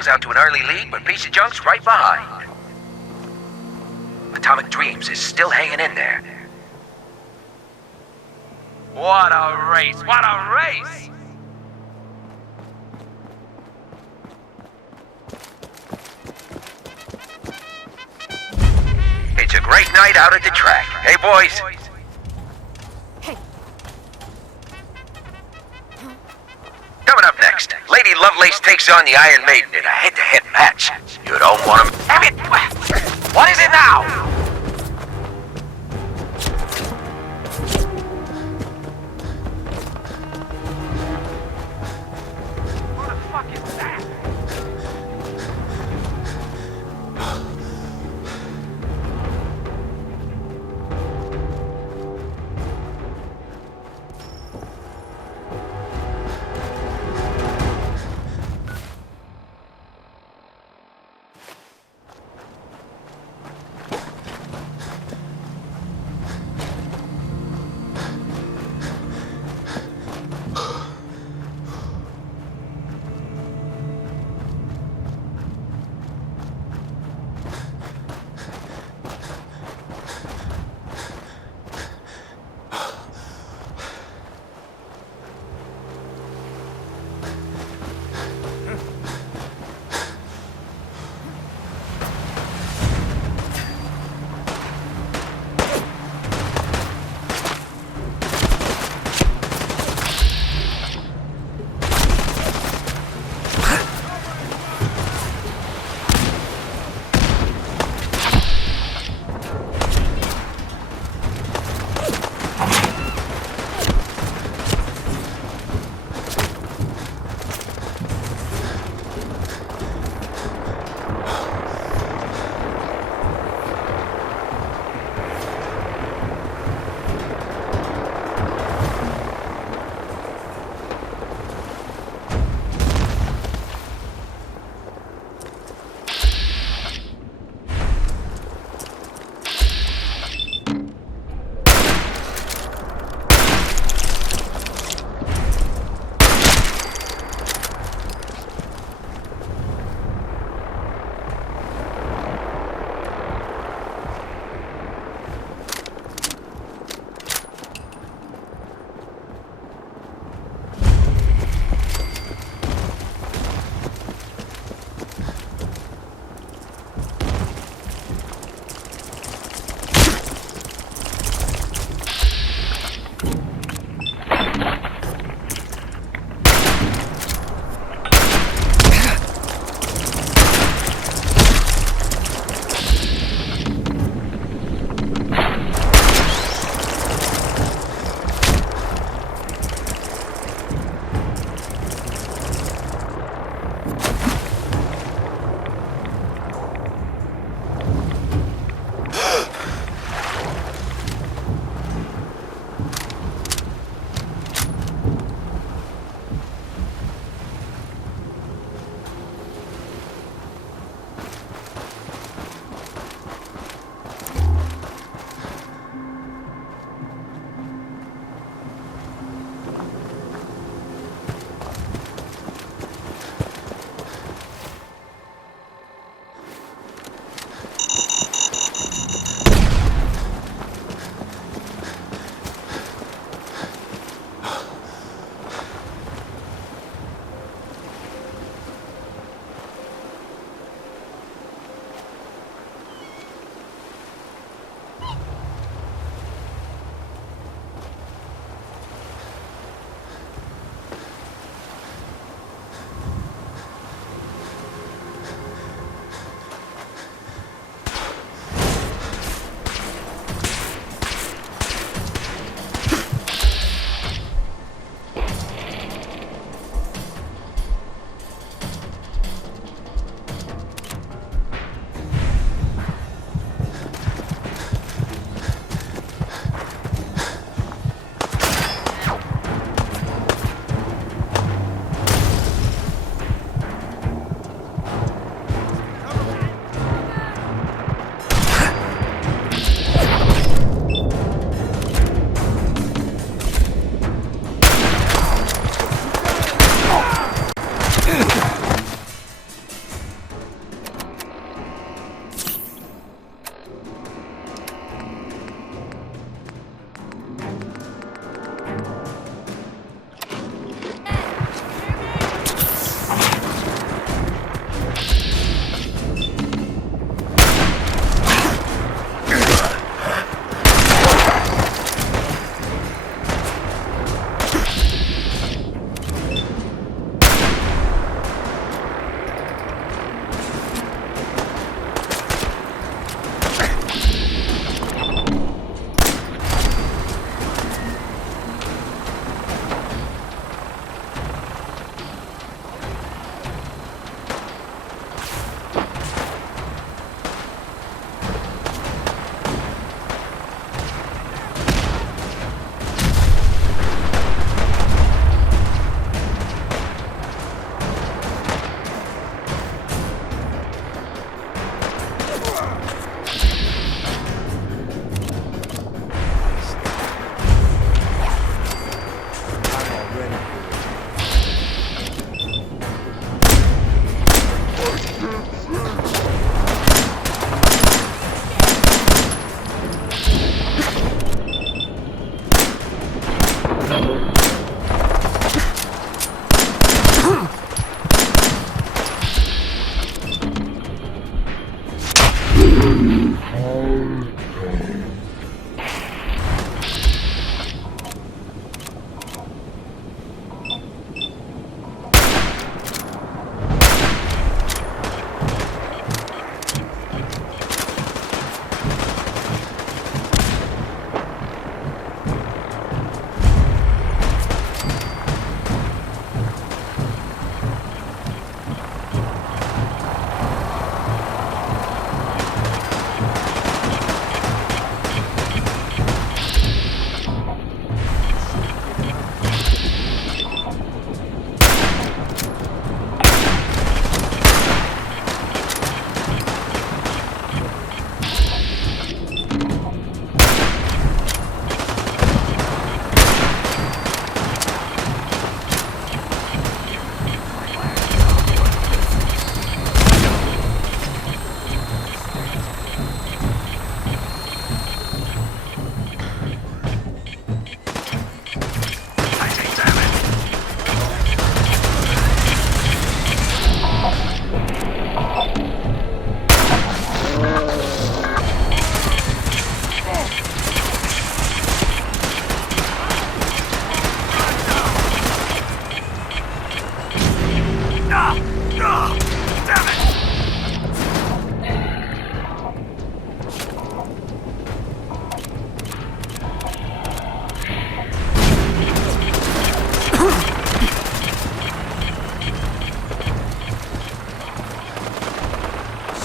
Titans out to an early lead, but Piece of Junk's right behind. Atomic Dreams is still hanging in there. What a race! What a race! It's a great night out at the track. Hey, boys. Hey. Coming up next, Lady Lovelace takes on the Iron Maiden in a head-to-head match. You don't want to... Damn it! What is it now?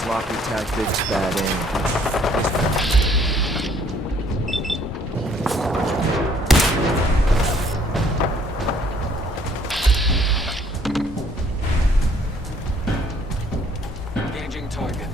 Sloppy tactics, bad aim. Engaging target.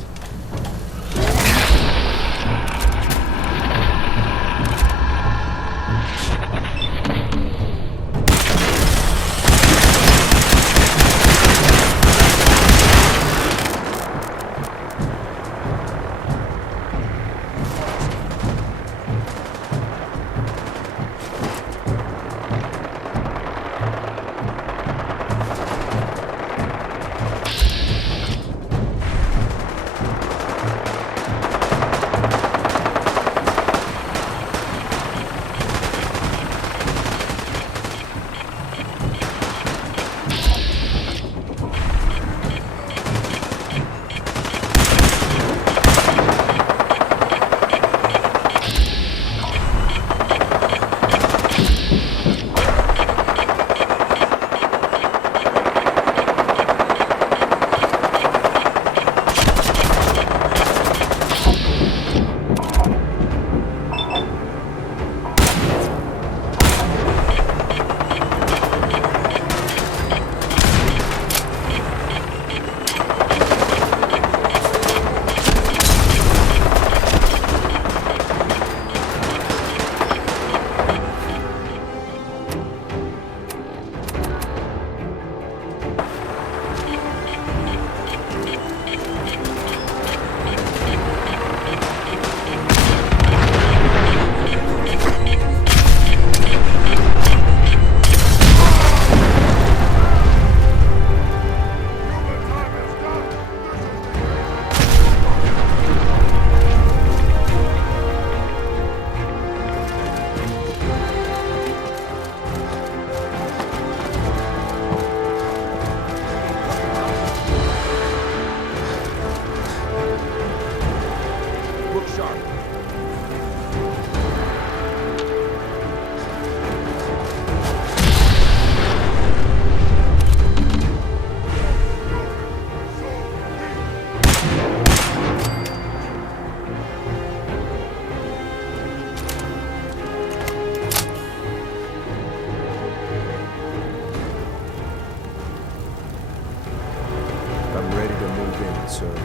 I'm ready to move in, sir.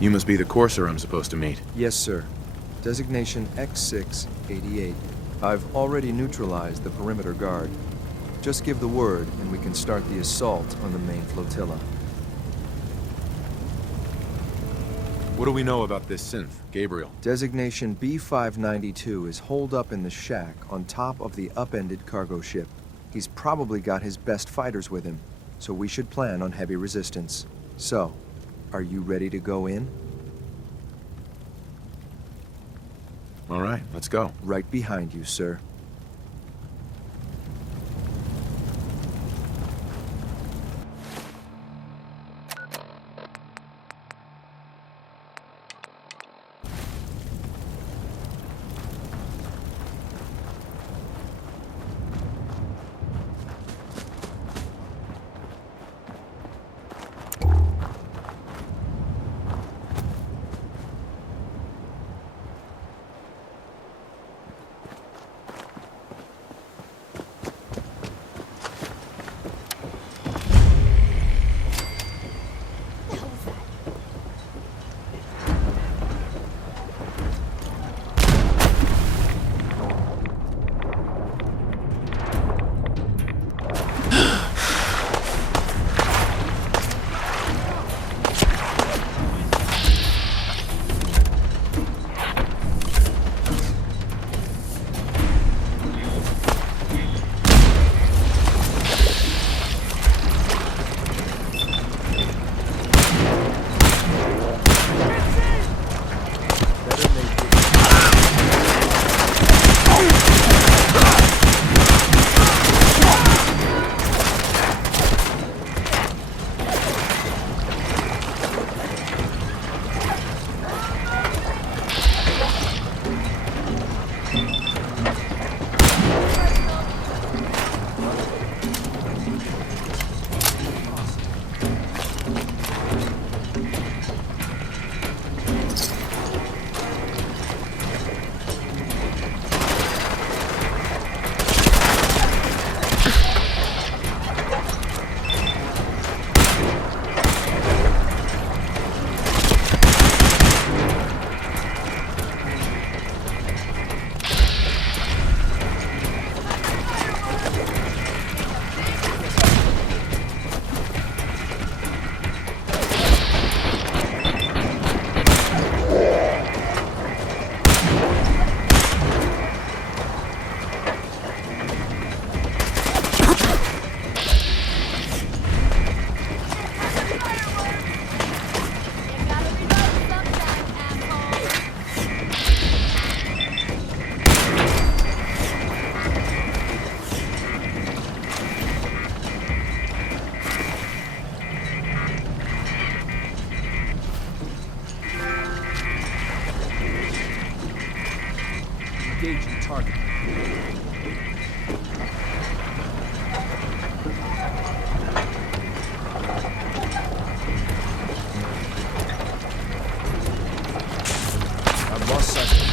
You must be the courser I'm supposed to meet. Yes, sir. Designation X688. I've already neutralized the perimeter guard. Just give the word, and we can start the assault on the main flotilla. What do we know about this synth, Gabriel? Designation B592 is holed up in the shack on top of the upended cargo ship. He's probably got his best fighters with him, so we should plan on heavy resistance. So, are you ready to go in? All right, let's go. Right behind you, sir. Engaging target. I've lost sight.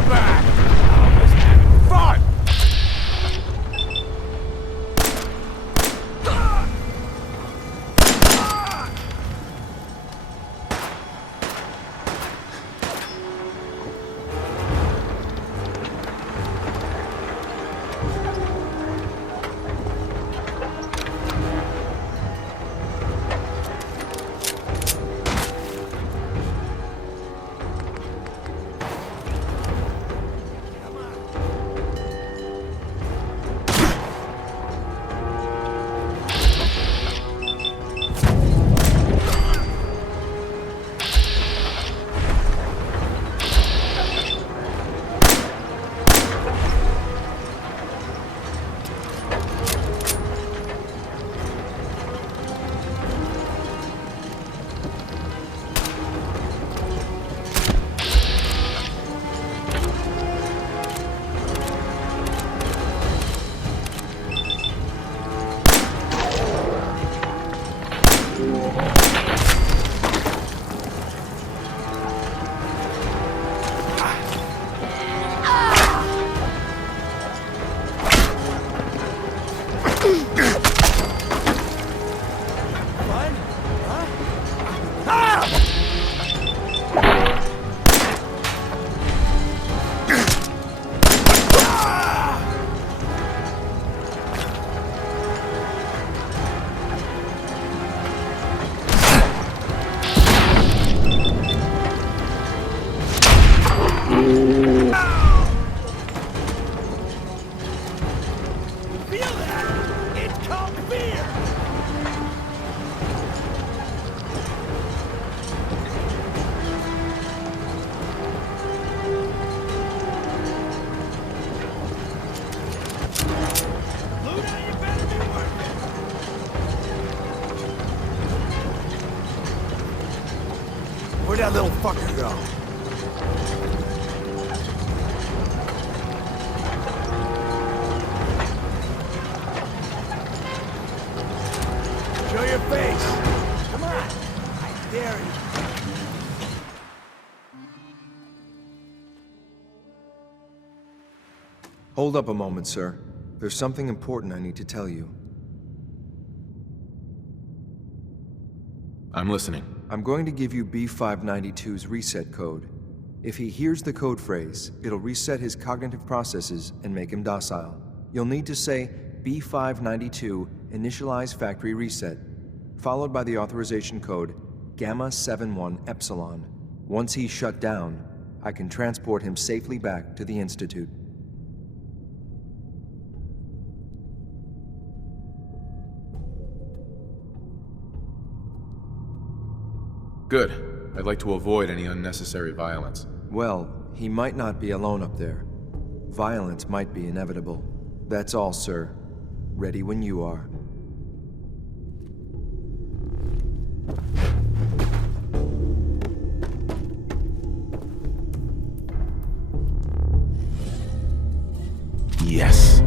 Fall back! I was having fun! Where'd that little fucker go? Show your face! Come on! I dare you! Hold up a moment, sir. There's something important I need to tell you. I'm listening. I'm going to give you B592's reset code. If he hears the code phrase, it'll reset his cognitive processes and make him docile. You'll need to say B592 initialize factory reset, followed by the authorization code Gamma 71 Epsilon. Once he's shut down, I can transport him safely back to the Institute. Good. I'd like to avoid any unnecessary violence. Well, he might not be alone up there. Violence might be inevitable. That's all, sir. Ready when you are. Yes.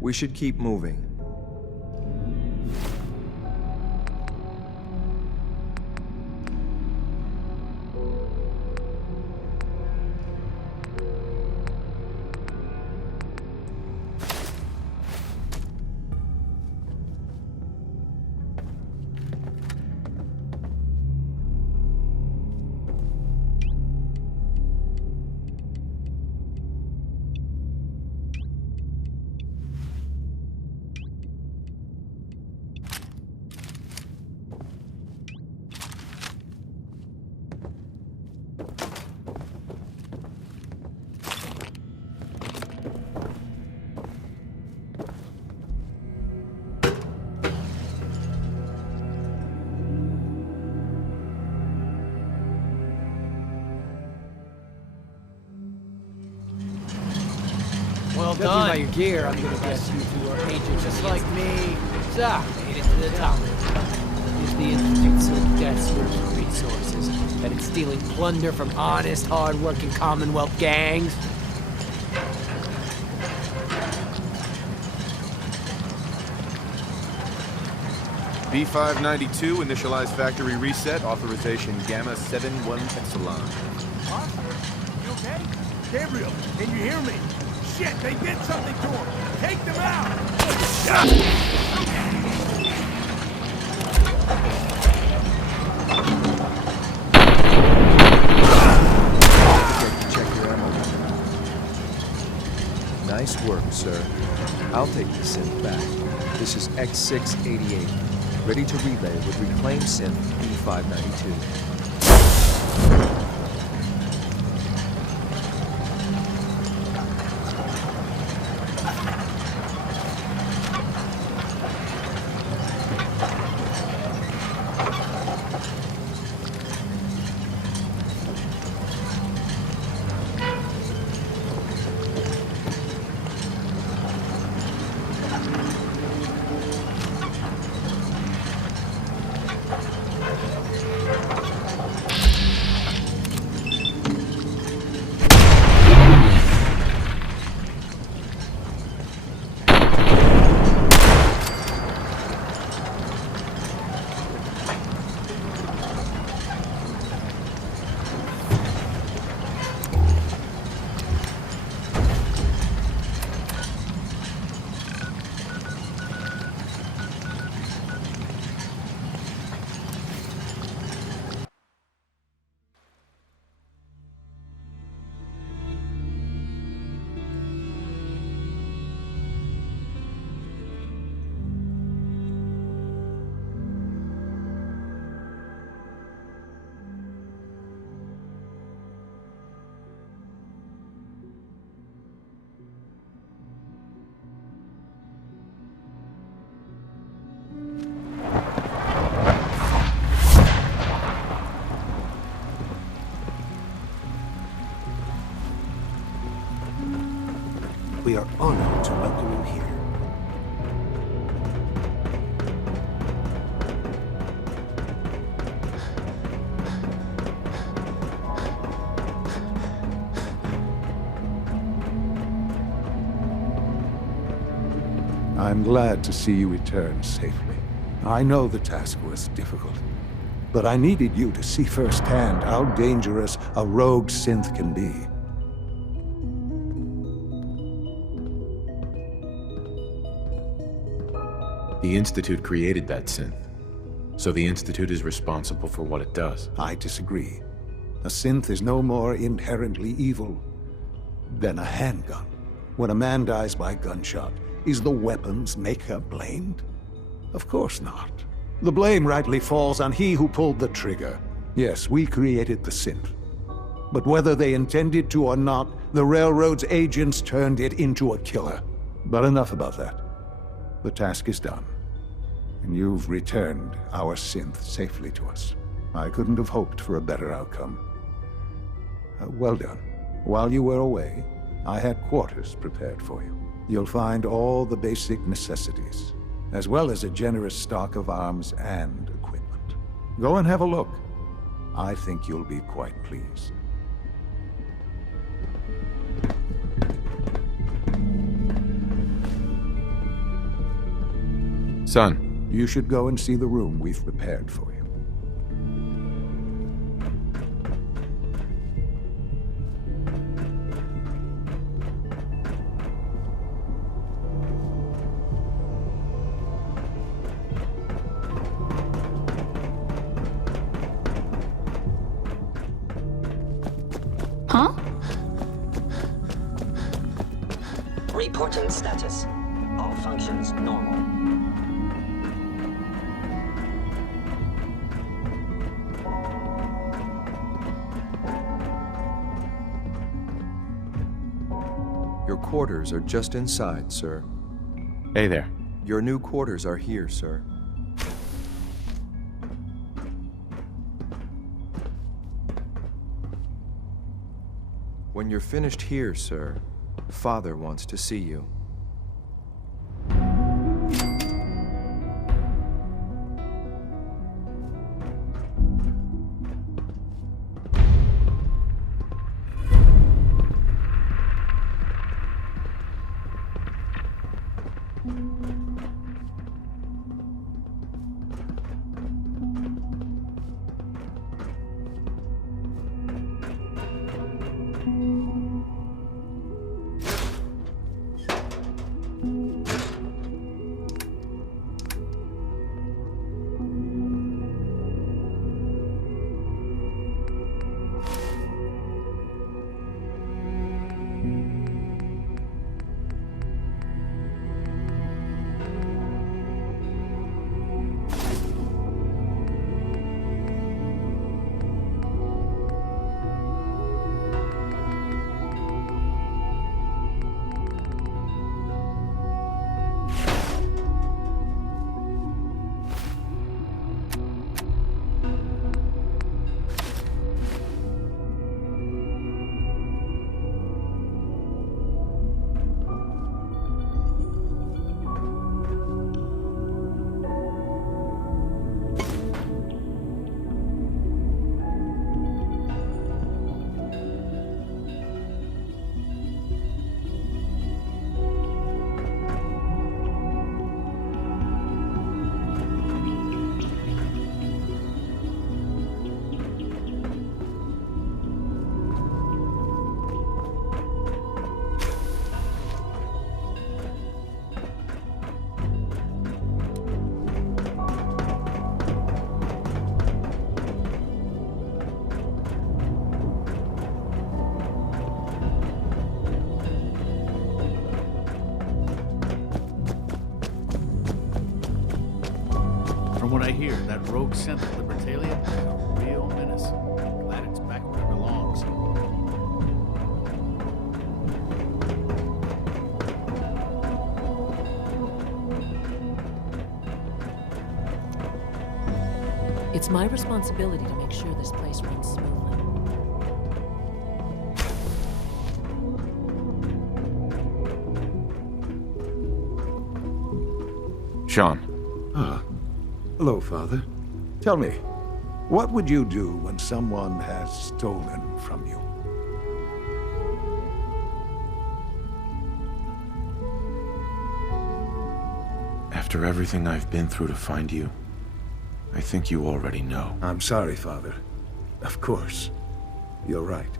We should keep moving. Well done. By your gear, I'm gonna guess you two are agents just like me. So, made it to the top. Is the Institute so desperate for resources that it's stealing plunder from honest, hard-working Commonwealth gangs? B592, initialize factory reset, authorization Gamma 71 Epsilon. Oscar, you okay? Gabriel, can you hear me? Shit, they did something to him! Take them out! Check your ammo. Nice work, sir. I'll take the synth back. This is X688, ready to relay with reclaimed synth B592. We are honored to welcome you here. I'm glad to see you return safely. I know the task was difficult, but I needed you to see firsthand how dangerous a rogue synth can be. The Institute created that synth, so the Institute is responsible for what it does. I disagree. A synth is no more inherently evil than a handgun. When a man dies by gunshot, is the weapon's maker blamed? Of course not. The blame rightly falls on he who pulled the trigger. Yes, we created the synth. But whether they intended to or not, the Railroad's agents turned it into a killer. But enough about that. The task is done, and you've returned our synth safely to us. I couldn't have hoped for a better outcome. Well done. While you were away, I had quarters prepared for you. You'll find all the basic necessities, as well as a generous stock of arms and equipment. Go and have a look. I think you'll be quite pleased. Son, You should go and see the room we've prepared for you. Huh? Reporting status. All functions normal. Your quarters are just inside, sir. hey there. Your new quarters are here, sir. When you're finished here, sir, Father wants to see you. From what I hear, that rogue synth Libertalia is a real menace. Glad it's back where it belongs. It's my responsibility to make sure this place runs smoothly. Sean. Ah. Hello, Father. Tell me, what would you do when someone has stolen from you? After everything I've been through to find you, I think you already know. I'm sorry, Father. Of course. You're right.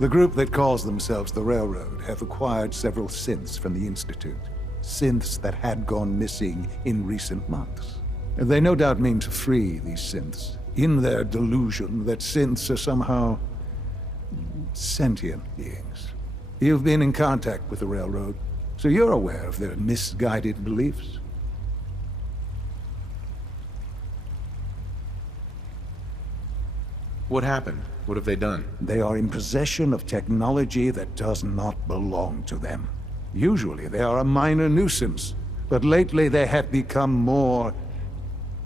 The group that calls themselves the Railroad have acquired several synths from the Institute. Synths that had gone missing in recent months. They no doubt mean to free these synths, in their delusion that synths are somehow sentient beings. You've been in contact with the Railroad, so you're aware of their misguided beliefs. What happened? What have they done? They are in possession of technology that does not belong to them. Usually they are a minor nuisance, but lately they have become more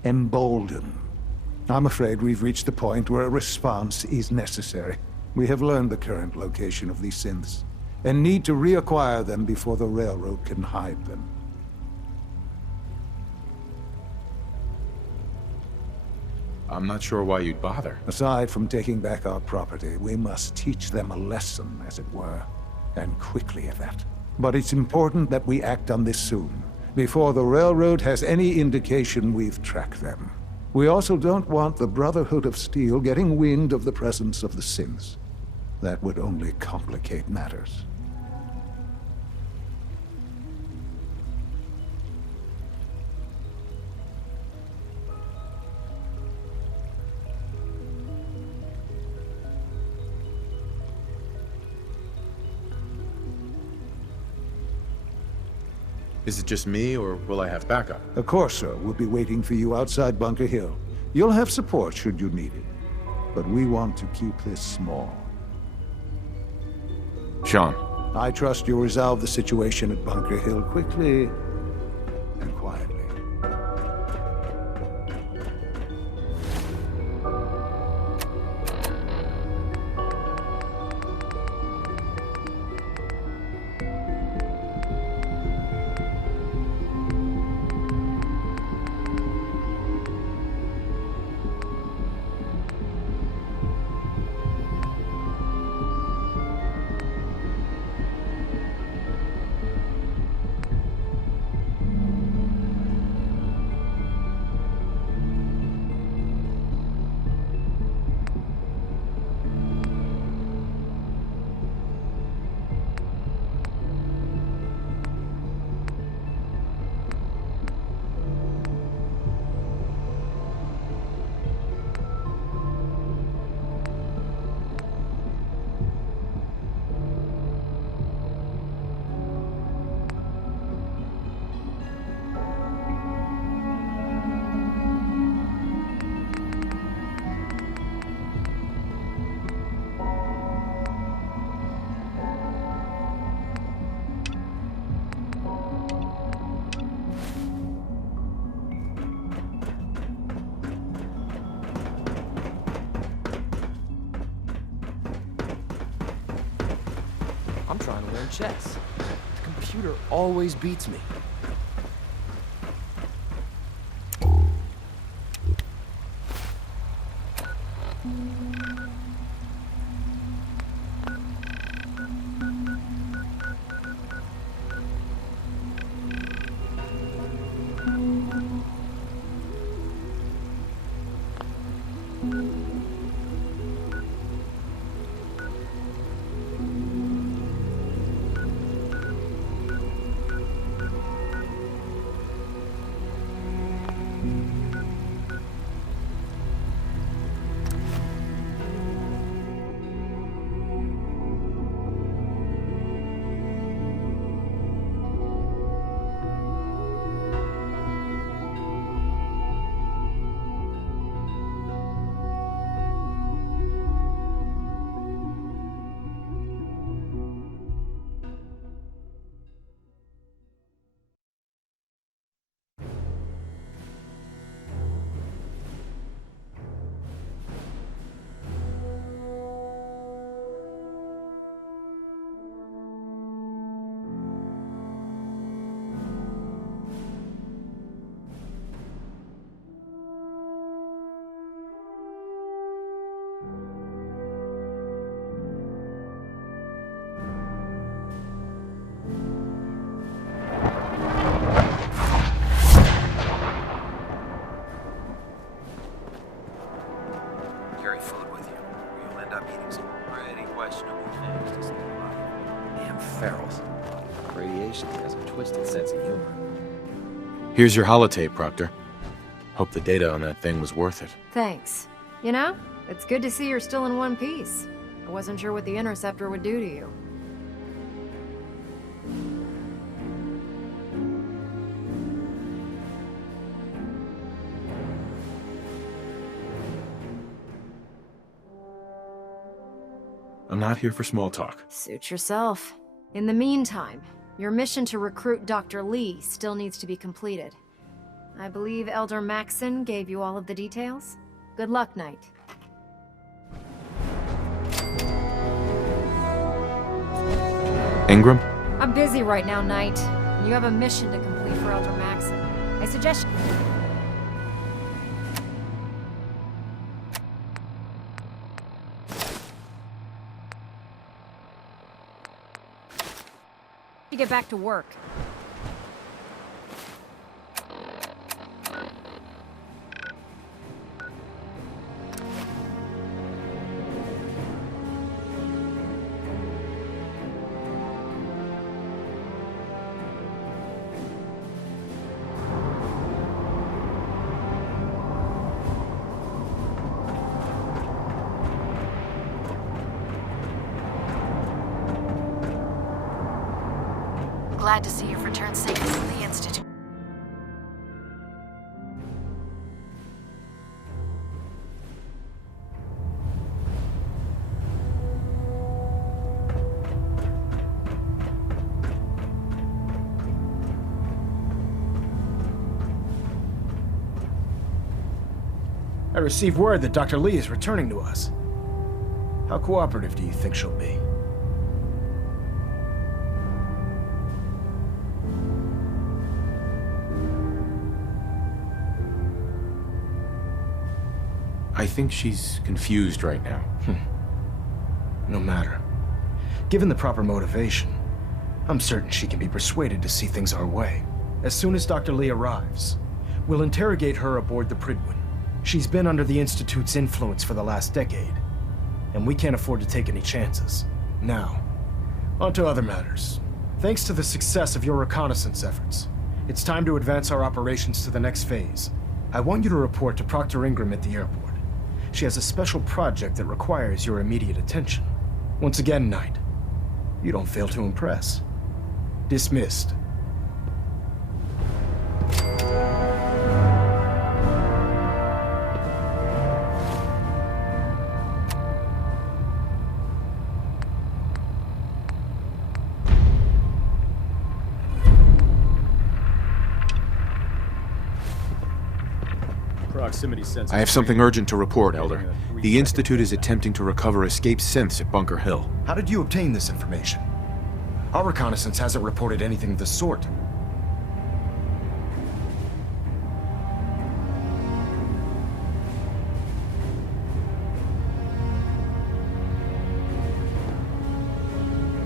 emboldened. I'm afraid we've reached the point where a response is necessary. We have learned the current location of these synths, and need to reacquire them before the Railroad can hide them. I'm not sure why you'd bother. Aside from taking back our property, we must teach them a lesson, as it were, and quickly at that. But it's important that we act on this soon, before the railroad has any indication we've tracked them. We also don't want the Brotherhood of Steel getting wind of the presence of the synths. That would only complicate matters. Is it just me, or will I have backup? The Corso will be waiting for you outside Bunker Hill. You'll have support should you need it. But we want to keep this small. Sean. I trust you'll resolve the situation at Bunker Hill quickly and quietly. I'm trying to learn chess. The computer always beats me. Carry food with you, or you'll end up eating some pretty questionable things to stay alive. Damn ferals. Radiation has a twisted sense of humor. Here's your holotape, Proctor. Hope the data on that thing was worth it. Thanks. You know, it's good to see you're still in one piece. I wasn't sure what the Interceptor would do to you. I'm not here for small talk. Suit yourself. In the meantime, your mission to recruit Dr. Lee still needs to be completed. I believe Elder Maxson gave you all of the details? Good luck, Knight. Ingram? I'm busy right now, Knight, and you have a mission to complete for Elder Maxson. I suggest... you get back to work. glad to see you've returned safely from the Institute. I received word that Dr. Lee is returning to us. How cooperative do you think she'll be? I think she's confused right now. No matter. Given the proper motivation, I'm certain she can be persuaded to see things our way. As soon as Dr. Lee arrives, we'll interrogate her aboard the Prydwen. She's been under the Institute's influence for the last decade, and we can't afford to take any chances. Now, on to other matters. Thanks to the success of your reconnaissance efforts, it's time to advance our operations to the next phase. I want you to report to Proctor Ingram at the airport. She has a special project that requires your immediate attention. Once again, Knight, you don't fail to impress. Dismissed. I have something urgent to report, Elder. The Institute is attempting to recover escaped synths at Bunker Hill. How did you obtain this information? Our reconnaissance hasn't reported anything of the sort.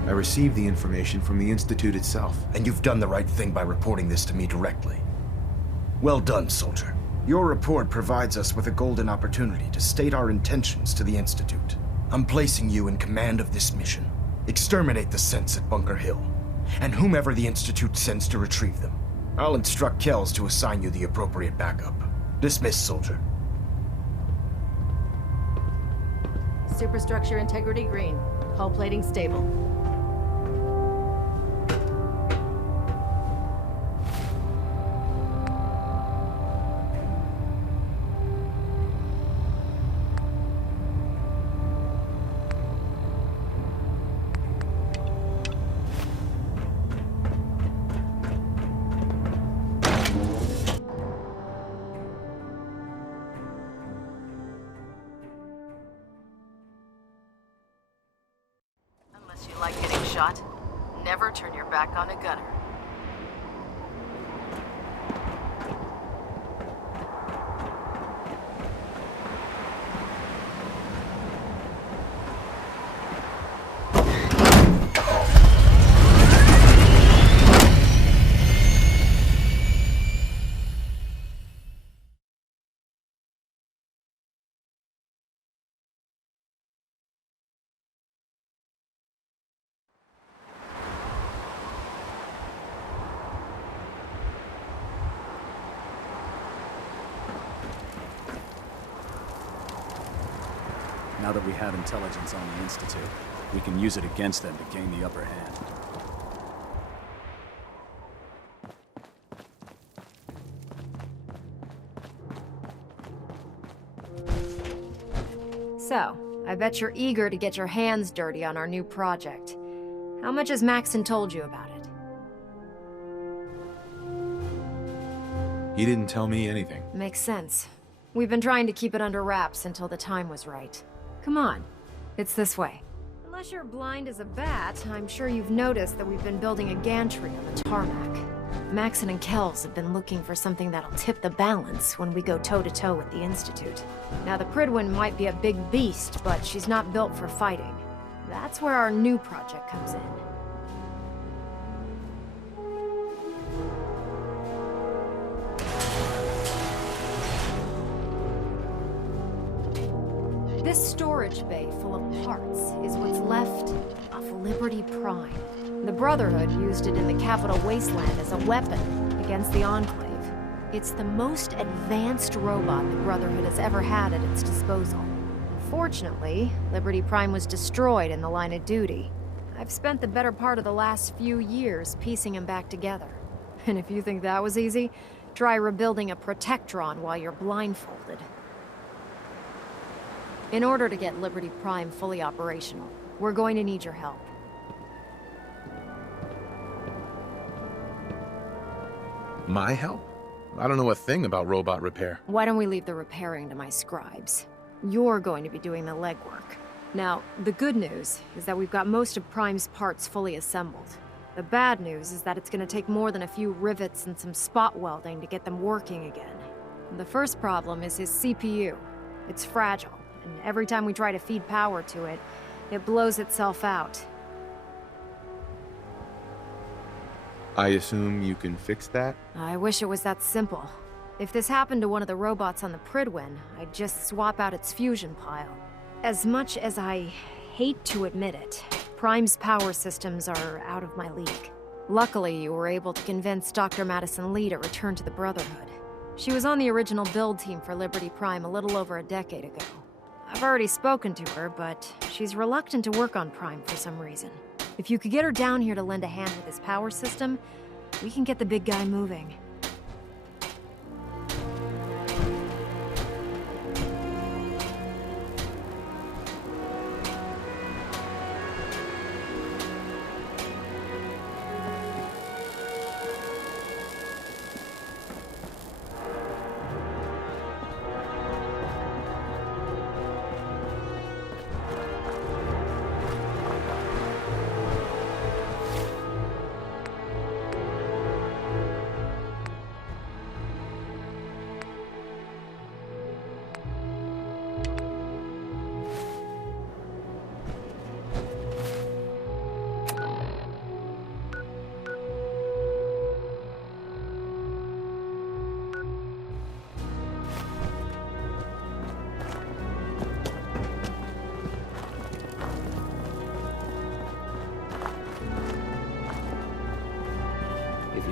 I received the information from the Institute itself. And you've done the right thing by reporting this to me directly. Well done, soldier. Your report provides us with a golden opportunity to state our intentions to the Institute. I'm placing you in command of this mission. Exterminate the synths at Bunker Hill, and whomever the Institute sends to retrieve them. I'll instruct Kells to assign you the appropriate backup. Dismissed, soldier. Superstructure integrity green. Hull plating stable. You like getting shot? Never turn your back on a gunner. Now that we have intelligence on the Institute, we can use it against them to gain the upper hand. So, I bet you're eager to get your hands dirty on our new project. How much has Maxon told you about it? He didn't tell me anything. Makes sense. We've been trying to keep it under wraps until the time was right. Come on, it's this way. Unless you're blind as a bat, I'm sure you've noticed that we've been building a gantry on the tarmac. Maxon and Kells have been looking for something that'll tip the balance when we go toe-to-toe with the Institute. Now, the Prydwen might be a big beast, but she's not built for fighting. That's where our new project comes in. This storage bay full of parts is what's left of Liberty Prime. The Brotherhood used it in the Capital Wasteland as a weapon against the Enclave. It's the most advanced robot the Brotherhood has ever had at its disposal. Unfortunately, Liberty Prime was destroyed in the line of duty. I've spent the better part of the last few years piecing him back together. And if you think that was easy, try rebuilding a Protectron while you're blindfolded. In order to get Liberty Prime fully operational, we're going to need your help. My help? I don't know a thing about robot repair. Why don't we leave the repairing to my scribes? You're going to be doing the legwork. Now, the good news is that we've got most of Prime's parts fully assembled. The bad news is that it's going to take more than a few rivets and some spot welding to get them working again. The first problem is his CPU. It's fragile, and every time we try to feed power to it, it blows itself out. I assume you can fix that? I wish it was that simple. If this happened to one of the robots on the Pridwin, I'd just swap out its fusion pile. As much as I hate to admit it, Prime's power systems are out of my league. Luckily, you were able to convince Dr. Madison Lee to return to the Brotherhood. She was on the original build team for Liberty Prime a little over a decade ago. I've already spoken to her, but she's reluctant to work on Prime for some reason. If you could get her down here to lend a hand with his power system, we can get the big guy moving.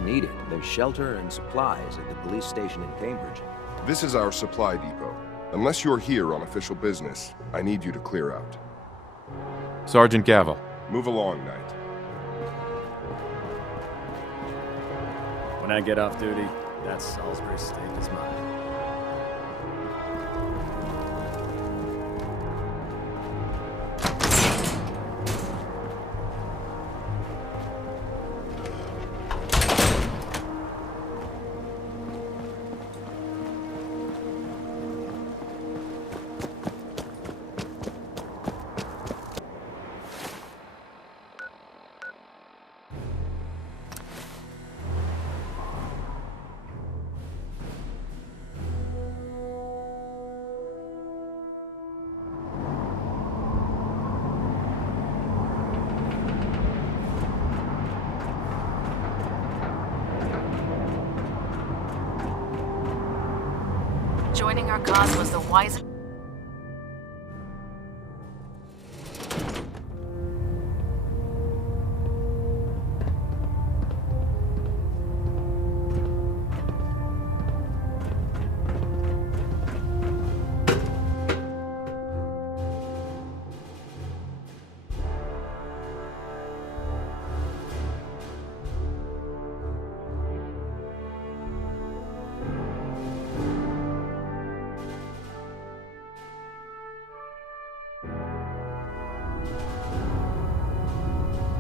Needed. There's shelter and supplies at the police station in Cambridge. This is our supply depot. Unless you're here on official business, I need you to clear out. Sergeant Gavel. Move along, Knight. When I get off duty, that Salisbury steak is mine. Joining our cause was the wisest.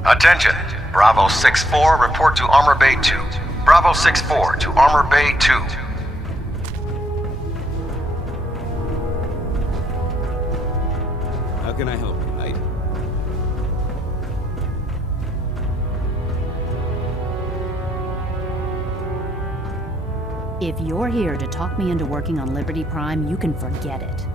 Attention! Bravo 6-4, report to Armor Bay 2. Bravo 6-4 to Armor Bay 2. How can I help you, Knight? If you're here to talk me into working on Liberty Prime, you can forget it.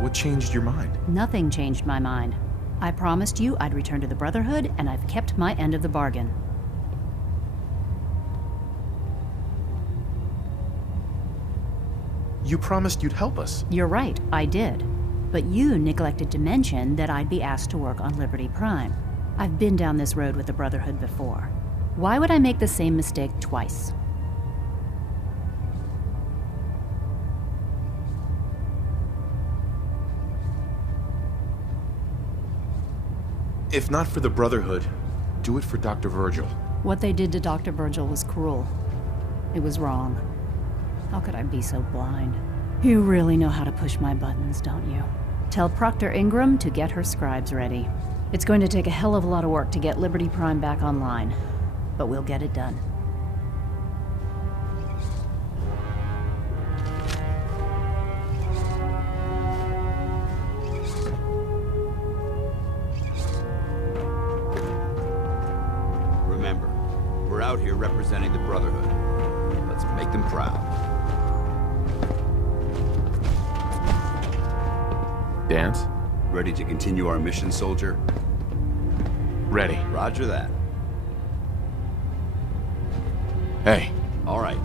What changed your mind? Nothing changed my mind. I promised you I'd return to the Brotherhood, and I've kept my end of the bargain. You promised you'd help us. You're right, I did. But you neglected to mention that I'd be asked to work on Liberty Prime. I've been down this road with the Brotherhood before. Why would I make the same mistake twice? If not for the Brotherhood, do it for Dr. Virgil. What they did to Dr. Virgil was cruel. It was wrong. How could I be so blind? You really know how to push my buttons, don't you? Tell Proctor Ingram to get her scribes ready. It's going to take a hell of a lot of work to get Liberty Prime back online, but we'll get it done. Remember, we're out here representing the Brotherhood. Let's make them proud. Dance? Ready to continue our mission, soldier? Ready. Roger that. Hey. All right.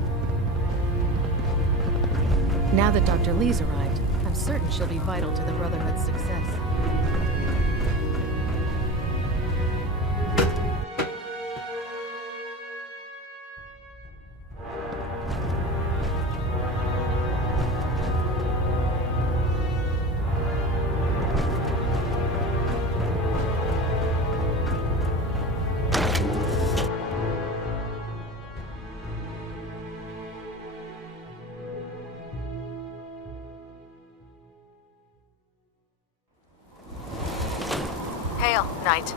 Now that Dr. Lee's arrived, I'm certain she'll be vital to the Brotherhood's success. Hail, Knight.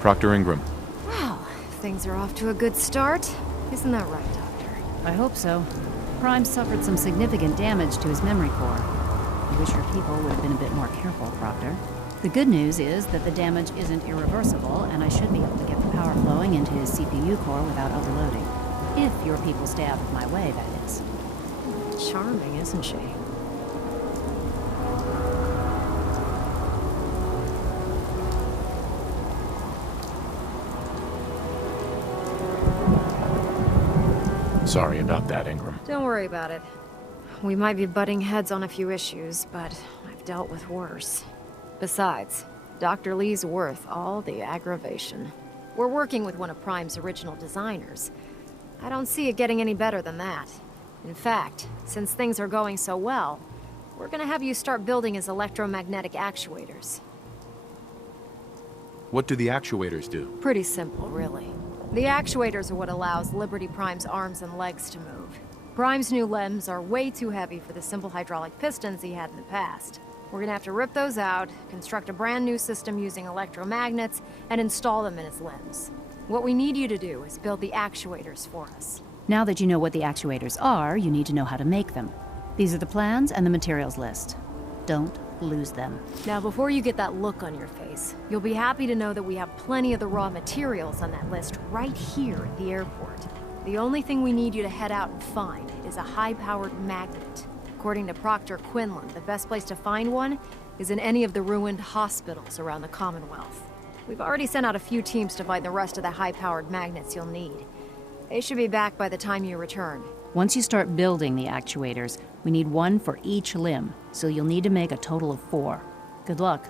Proctor Ingram. Well, things are off to a good start. Isn't that right, Doctor? I hope so. Prime suffered some significant damage to his memory core. I wish your people would have been a bit more careful, Proctor. The good news is that the damage isn't irreversible, and I should be able to get the power flowing into his CPU core without overloading. If your people stay out of my way, that is. Charming, isn't she? Sorry about that, Ingram. Don't worry about it. We might be butting heads on a few issues, but I've dealt with worse. Besides, Dr. Lee's worth all the aggravation. We're working with one of Prime's original designers. I don't see it getting any better than that. In fact, since things are going so well, we're gonna have you start building his electromagnetic actuators. What do the actuators do? Pretty simple, really. The actuators are what allows Liberty Prime's arms and legs to move. Prime's new limbs are way too heavy for the simple hydraulic pistons he had in the past. We're gonna have to rip those out, construct a brand new system using electromagnets, and install them in his limbs. What we need you to do is build the actuators for us. Now that you know what the actuators are, you need to know how to make them. These are the plans and the materials list. Don't lose them. Now, before you get that look on your face, you'll be happy to know that we have plenty of the raw materials on that list right here at the airport. The only thing we need you to head out and find is a high-powered magnet. According to Proctor Quinlan, the best place to find one is in any of the ruined hospitals around the Commonwealth. We've already sent out a few teams to find the rest of the high-powered magnets you'll need. They should be back by the time you return. Once you start building the actuators, we need one for each limb, so you'll need to make a total of 4. Good luck.